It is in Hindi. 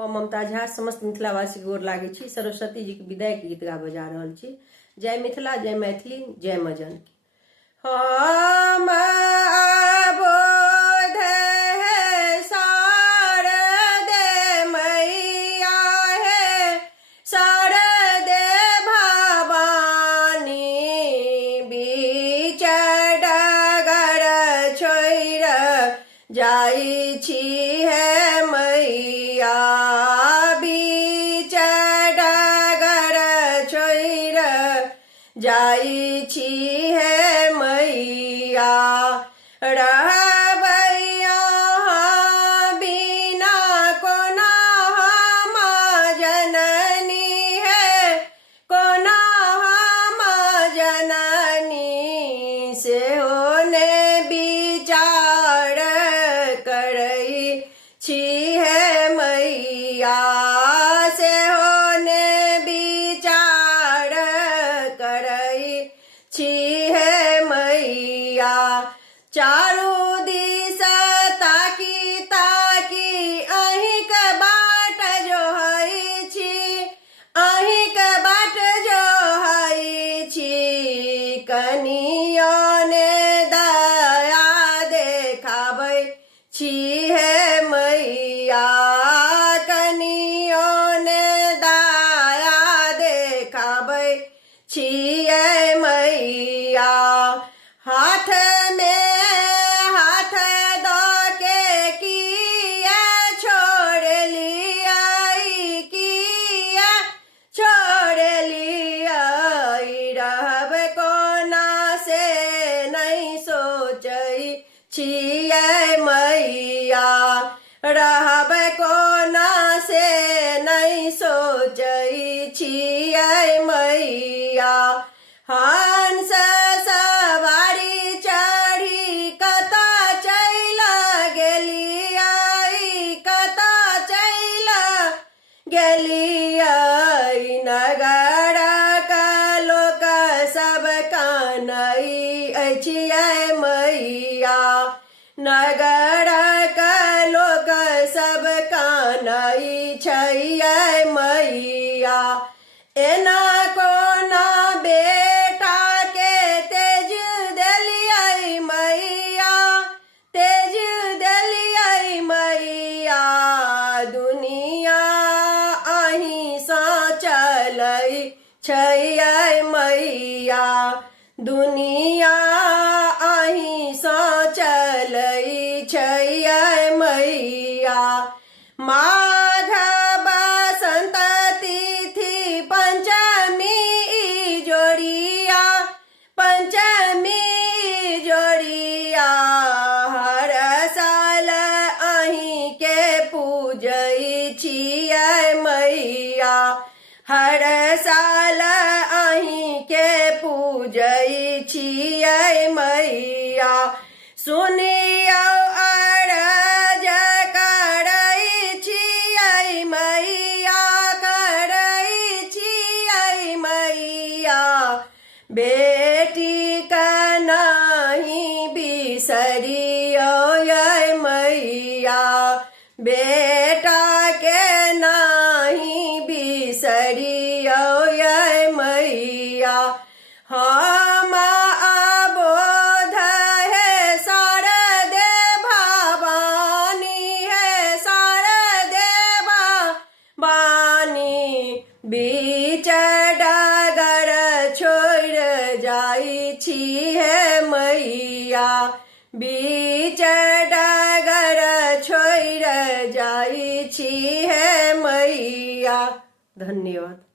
हम ममता झा समस्त मिथिलावासी गोर लागे छी। सरस्वती जी के विदाई के गीत गाबे जा रहल छी। जय मिथिला, जय मैथिली, जय मां जानकी। हम अबोध है शारदे मैया है, शारदे भवानी, बीच डगर छोड़ जाई छी है मैया, बीच डगर छोड़ जाई छी है मैया। रहबैया बिना कोना हम जननी है, कोना हम जननी, से होने विचार करई छी है मैया, से होने विचार करई छी है मैया। चारू दिस ताकी ताकी अहिक बाट जो हई छी, अहिक बाट जो हई छी, कनियों ने दया देखाबै छी है मैया, कनियों ने दया देखाबै छी है मैया। हाथ में हाथ दो के किया छोड़ लियाई, किया छोड़ लियाई, रहब कोना से नहीं सोचई छियै मैया, रहब कोना से नहीं सोचई छियै मैया। हंस सवारी चढ़ी कता चैला गेलियै, कता चैला गेलियै, नगर का लोक सब कानई छियै मैया, नगर का लोक सब कानई छियै मैया। एना कोना बेटा के तेज देलियै मैया, तेज देलियै मैया, दुनिया अहीं सा चलै छै मैया, दुनिया अहीं सा चलै छै मैया। माघ बसंत तिथि पंचमी जोड़िया, पंचमी जोड़िया, हर साल अहीं के पूजई छियै मैया, हर साल अहीं के पूजई छियै मैया। सुनियो अरज करई छियै मैया, करई छियै मैया, बेटी का नहीं बिसरियो ये मैया, बेटा के नहीं बिसरियो ये मैया। हम अबोध है शारदे भवानी है, शारदे भवानी, बीच डगर छोड़ जाई छी है मैया, बीच डगर छोड़ जाई छी है मैया। धन्यवाद।